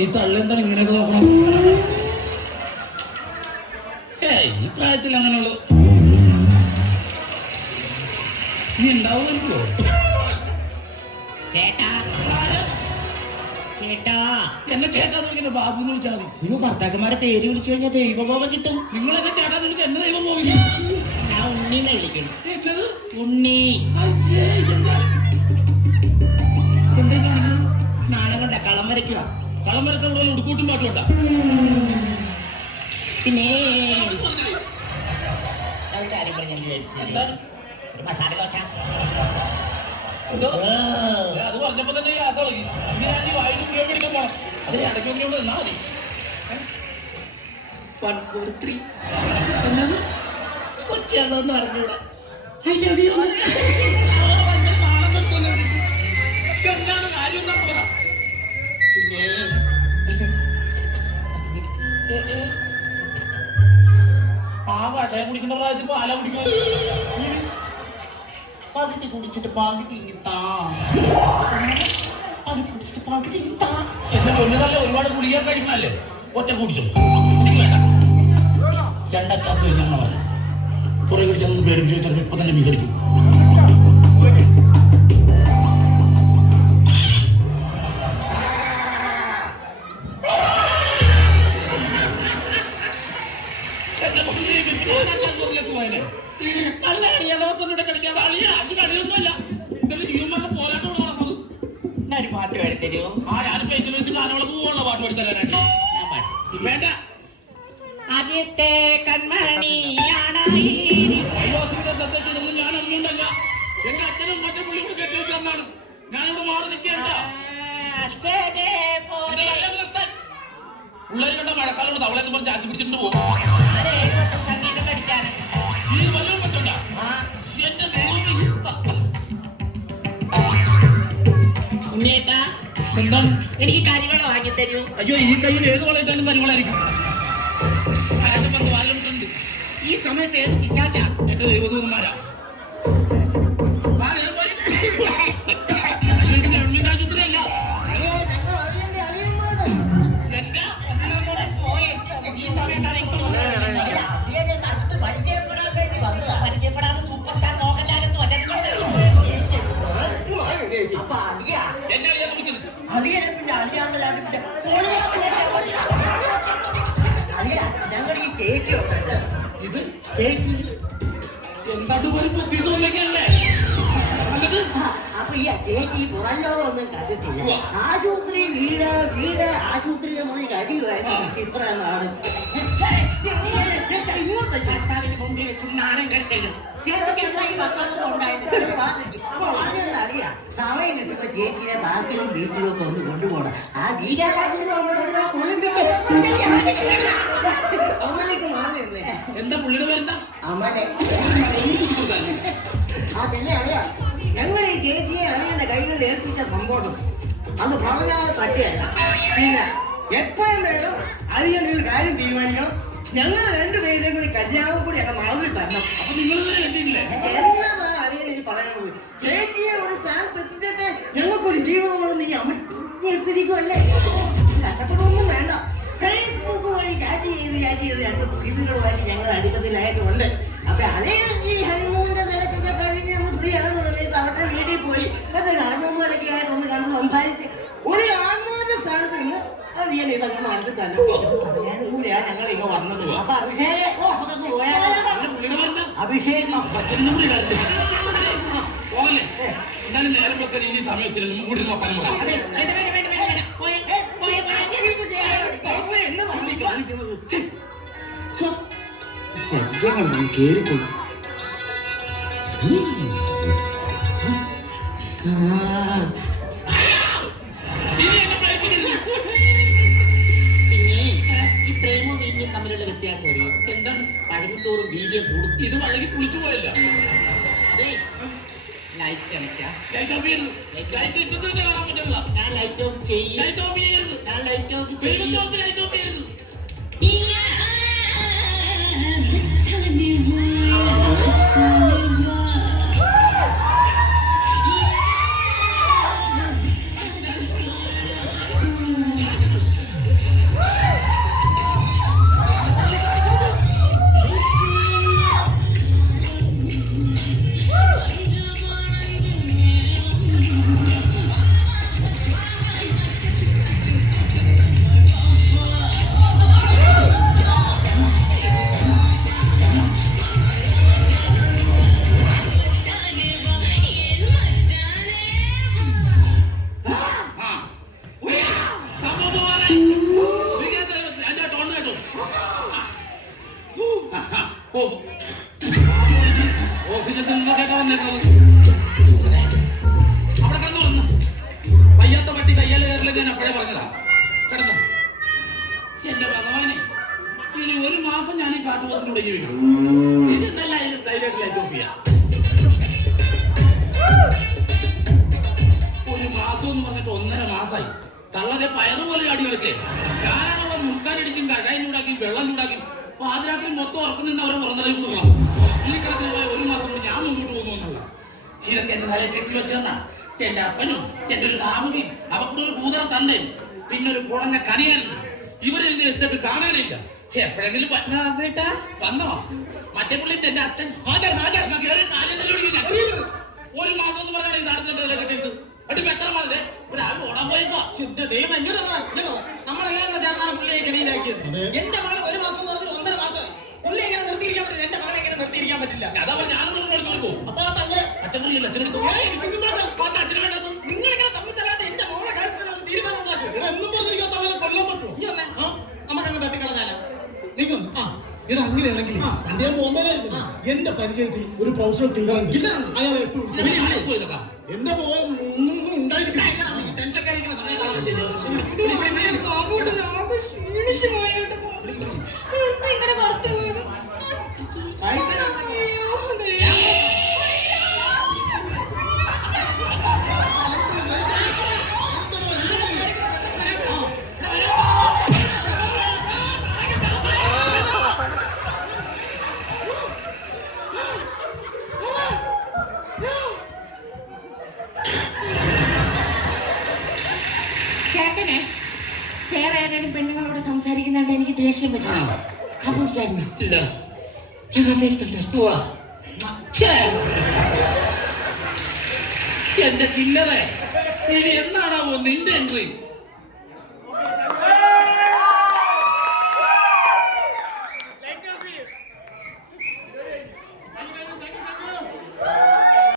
ഈ തള്ളെന്താണ് ഇങ്ങനെയൊക്കെ നോക്കണം? ഈ പ്രായത്തിൽ അങ്ങനെയുള്ളു നീ ഉണ്ടാവുമല്ലോ. എന്നെ ചേട്ടാ വിളിക്കണ്ട, ബാബു എന്ന് വിളിച്ചാൽ മതി. നിങ്ങൾ ഭർത്താക്കന്മാരെ പേര് വിളിച്ചു കഴിഞ്ഞാൽ ദൈവബോധം കിട്ടും. നിങ്ങൾ എന്നെ ചേട്ടാ വിളിച്ചാൽ എന്നെ ദൈവം പോവില്ല. ഞാൻ ഉണ്ണീന്നെ വിളിക്കണം. എന്നത് ഉണ്ണി. എന്താ കാണിക്കുന്നത്? നാളെ കൊണ്ട കളം വരയ്ക്കുക. കളം വരക്കാൻ ഇവിടെ ഉടുക്കൂട്ടും പാട്ടും ഉണ്ടാ. പിന്നെ കാര്യം പറഞ്ഞ മസാല ദോശ. അത് പറഞ്ഞപ്പോ തന്നെ വായിൽ മേടിക്കാൻ പോണം. അത് ഇടയ്ക്ക് നിന്നാ മതി. 143 എന്നത് കൊച്ചിയാണോ എന്ന് പറഞ്ഞൂടെ? എന്താണ് കാര്യം? ആ കഷായം കുടിക്കേണ്ട പ്രായത്തിൽ പാല കുടിക്കണം. പകുതി കുടിച്ചിട്ട് പകുതി എന്റെ പൊന്നുതല്ല ഒരുപാട് കുടിക്കാൻ കഴിയുന്നല്ലേ? ഒറ്റ കുടിച്ചോ, വേണ്ട രണ്ടക്കാത്ത കഴിഞ്ഞാൽ പറഞ്ഞു കുറെ കുടിച്ചൊന്നും പേര് ചോദിച്ചാൽ ഇപ്പൊ തന്നെ വിസരിക്കും. നല്ല കളിയാളൊക്കെ കളിക്കാൻ കളിയാ. അത് കളിയൊന്നുമല്ല, ഇതൊരു ജീവന്മാരുടെ പോരാട്ടമാണ് നടന്നത്. ഒരു പാട്ട് പാടിത്തരുമോ? ഞാനിപ്പോ എങ്ങനെ വെച്ച് ഗാനങ്ങളൊക്കെ പോകണ പാട്ട് പാടിത്തരാനായിട്ട്. വേണ്ട, ആദ്യത്തെ കൺമണിയാണായി ശ്രദ്ധിച്ചതൊന്നും ഞാൻ അറിഞ്ഞിട്ടല്ല. എന്റെ അച്ഛനും മറ്റേ പുള്ളി കൂടെ കെട്ടി വെച്ചെന്നാണ്. ഞാനിവിടെ മാറി നിൽക്കേണ്ട. പിള്ളേര് കണ്ട മഴക്കാലം തവളെന്ന് പറഞ്ഞ് ചാറ്റി പിടിച്ചിട്ട് പോകും. സംഗീതം പഠിക്കാൻ ഈ വല്ലതും പറ്റണ്ട. എന്റെ ദൈവം ഉണ്ണിയേട്ടാ, എന്താണ്? എനിക്ക് കരിവള വാങ്ങിത്തരൂ. അയ്യോ, ഈ കയ്യിൽ ഏത് വളയിട്ടാലും കരിവളായിരിക്കും. വാങ്ങിട്ടുണ്ട്. ഈ സമയത്ത് ഏത് പിശാചാ? എന്റെ ദൈവദൂതന്മാരാ. ഗവൺമെന്റ് ആശുപത്രിയല്ല. ഈ സമയത്താണ് പരിചയപ്പെടാതെ സൂപ്പർ സ്റ്റാർ മോഹൻലാലെന്ന് അപ്പൊ എന്റെ അളിയാ വിളിക്കുന്നത്. ഞങ്ങൾ ഈ കേക്ക് ഇത് കേക്ക് എന്താണ് ഒരു ബുദ്ധി തോന്നിക്കല്ലേ? അപ്പൊ ഈ ചേച്ചി പുറം ലോകം ഒന്നും കണ്ടിട്ടില്ല. ആശുപത്രി വീട് വീട് ആശുപത്രി നമ്മൾ കഴിയുമായിരുന്നു ഇത്ര നാളും. ഭർത്താവിന് മുമ്പിൽ വെച്ച് നാണം കെടുത്തത് അറിയാം. സമയം കിട്ടുമ്പോ ചേച്ചിയുടെ ബാക്കിലും ബീച്ചിലും ഒക്കെ ഒന്ന് കൊണ്ടുപോകണം. ആ ബീജാകാട്ടിൽ ഒന്നിലേക്ക് മാറി നിന്നേ. എന്താ പുള്ളിയുടെ പേരെന്താ? അമനെ. അതന്നെ അറിയാം. ഞങ്ങൾ ഈ ചേച്ചിയെ അറിയുന്ന കൈകളിൽ ഏൽപ്പിച്ച സംഭവം അത് പറഞ്ഞാൽ പറ്റിയല്ല. പിന്നെ എപ്പോഴും വേണം അറിയാൻ നിങ്ങൾ കാര്യം തീരുമാനിക്കണം. ഞങ്ങൾ രണ്ടുപേരെയും കൂടി കല്യാണം കൂടി ഒക്കെ മാറി തരണം. അപ്പൊ നിങ്ങൾ കണ്ടിട്ടില്ലേ? എന്നതാ അറിയാൻ ഈ പറയുന്നത്? ചേച്ചിയെ ഒരു സ്ഥാനത്ത് എത്തിച്ചിട്ട് ഞങ്ങൾക്കൊരു ജീവിതമാണെന്ന് ഈ അമ്മ എടുത്തിരിക്കുമല്ലേ? കഷ്ടപ്പെടുമൊന്നും വേണ്ട. ഫേസ്ബുക്ക് വഴി ചാറ്റ് ചെയ്ത് രണ്ട് കുട്ടികളുമായിട്ട് ഞങ്ങൾ അടുക്കത്തിലായിട്ടുണ്ട്. അപ്പൊ അതേ ഹണിമൂണിന്റെ നിരക്കൊക്കെ കഴിഞ്ഞ് ഫ്രീ ആകുന്ന സമയത്ത് അവരുടെ വീട്ടിൽ പോയി അത് കാരണവന്മാരൊക്കെ ആയിട്ട് ഒന്ന് കണ്ട് സംസാരിച്ച് ഒരു ആത്മാവിന്റെ സ്ഥാനത്ത് നിന്ന് അത് ഞാൻ ഇതൊക്കെ നടത്തി തന്നെ കൂടെയാ ഞങ്ങൾ ഇങ്ങ വന്നത്. അപ്പൊ അഭിഷേകം അഭിഷേകം അച്ഛനും പോലെ എന്നാലും നേരം വെക്കാൻ ഇനി സമയത്തിൽ കൂടി നോക്കാനും കേറിക്കൊള്ളു. പിന്നെ ഈ പ്രേമവും വീഞ്ഞും തമ്മിലുള്ള വ്യത്യാസം അറിയും. എന്താണ്? പഴകുന്തോറും വീര്യം കൂടും. ഇത് വഴകി കുളിച്ചു പോയല്ല. അതെ, ലൈറ്റ് അണയ്ക്കാം. ലൈറ്റ് ഓഫ് ചെയ്യരുത്. ലൈറ്റ് ഇട്ടിട്ട് തന്നെ കാണാൻ പറ്റില്ല. ഞാൻ ലൈറ്റ് ഓഫ് ചെയ്യും. ലൈറ്റ് ഓഫ് ചെയ്യരുത്. ഞാൻ ലൈറ്റ് ഓഫ് ചെയ്യും. ലൈറ്റ് ഓഫ് ചെയ്യരുത്. ഞാൻ അപ്പോഴേ പറഞ്ഞതാ. കിടന്നു. എന്റെ ഭഗവാനെ, ഇനി 1 മാസം ഞാൻ ഈ കാട്ടുപോത്തിന്റെ കൂടെ ജീവിക്കണം. ഇത് നല്ല ധൈര്യമായിട്ട് ലൈറ്റ് ഓഫ് ചെയ്യാം. 1 മാസം എന്ന് പറഞ്ഞിട്ട് 1.5 മാസമായി. തള്ളതെ പയറുപോലെ അടി കളിക്കേ. ഞാനാണുള്ള മുറുക്കാനടിക്കും കഴായി ചൂടാക്കി വെള്ളം ചൂടാക്കി പാതിരാത്രി മൊത്തം ഉറക്കം നിന്ന് അവരെ പുറന്നിറങ്ങി കൊടുക്കണം. ഈ കളത്തിൽ പോയ 1 മാസം കൊണ്ട് ഞാൻ മുമ്പോട്ട് പോകുന്നൊന്നല്ല. ഇതൊക്കെ എന്റെ തലയിൽ കെട്ടിവെച്ചെന്ന എന്റെ അപ്പനും എന്റെ ഒരു കാമുകയും അവക്കൂടെ ഒരു കൂതറ തന്തയും പിന്നെ ഒരു കുളഞ്ഞ കണിയാനുണ്ട്. ഇവരെ എന്റെ ഇഷ്ടത്തിൽ കാണാനില്ല. എപ്പോഴെങ്കിലും വന്നോ? മറ്റേ പുള്ളിന്റെ എന്റെ അച്ഛൻ ഹാജർ കയറി കാലിന്റെ 1 മാസം എന്ന് പറഞ്ഞാൽ ഈ നാടത്തിന്റെ കെട്ടിയെടുത്ത് അടിപ്പ് എത്ര മാസം ഒരാൾ ഓടാൻ പോയിക്കോ. നമ്മളെല്ലാവരും ചേർന്നാണ് പുള്ളിയെ കെണിയിലാക്കിയത്. എന്റെ മകൾ 1 മാസം എന്ന് പറഞ്ഞാൽ 1.5 മാസമായി. പുള്ളി എങ്ങനെ നിർത്തിയിരിക്കാൻ പറ്റില്ല? എന്റെ മകളെ എങ്ങനെ നിർത്തിയിരിക്കാൻ പറ്റില്ല? അതാ പറഞ്ഞ ഞാനും വിളിച്ചു കൊടുക്കും. അപ്പൊ ആ തള്ളെ അച്ഛൻ അച്ഛനെടുത്തു. നിങ്ങൾ എങ്ങനെ തമ്മിൽ തരാതെ എന്റെ മോളെ കാര്യത്തിൽ തീരുമാനം ഉണ്ടാക്കും. കൊല്ലാൻ പറ്റുമോ? നമുക്കങ്ങ് തട്ടിക്കളഞ്ഞാലോ? ഇത് അങ്ങനെയാണെങ്കിൽ പണ്ട് ഞാൻ ബോംബെയിലായിരുന്നു. എന്റെ പരിചയത്തിൽ ഒരു പ്രൊഫഷണൽ കില്ലറുണ്ട്. അയാളെ എപ്പോഴും എന്റെ ഉണ്ടായിരിക്കും. ടെൻഷൻകാരിക്കുന്ന ചേട്ടനെ വേറെ ഏതെങ്കിലും പെണ്ണുങ്ങളോട് സംസാരിക്കുന്നുണ്ട്. എനിക്ക് ദേഷ്യം പറ്റില്ല. കബൂർച്ചായിരുന്നു ഇല്ല. എന്റെ കില്ലറെ ഇനി എന്നാണാവോ നിന്റെ എൻട്രി?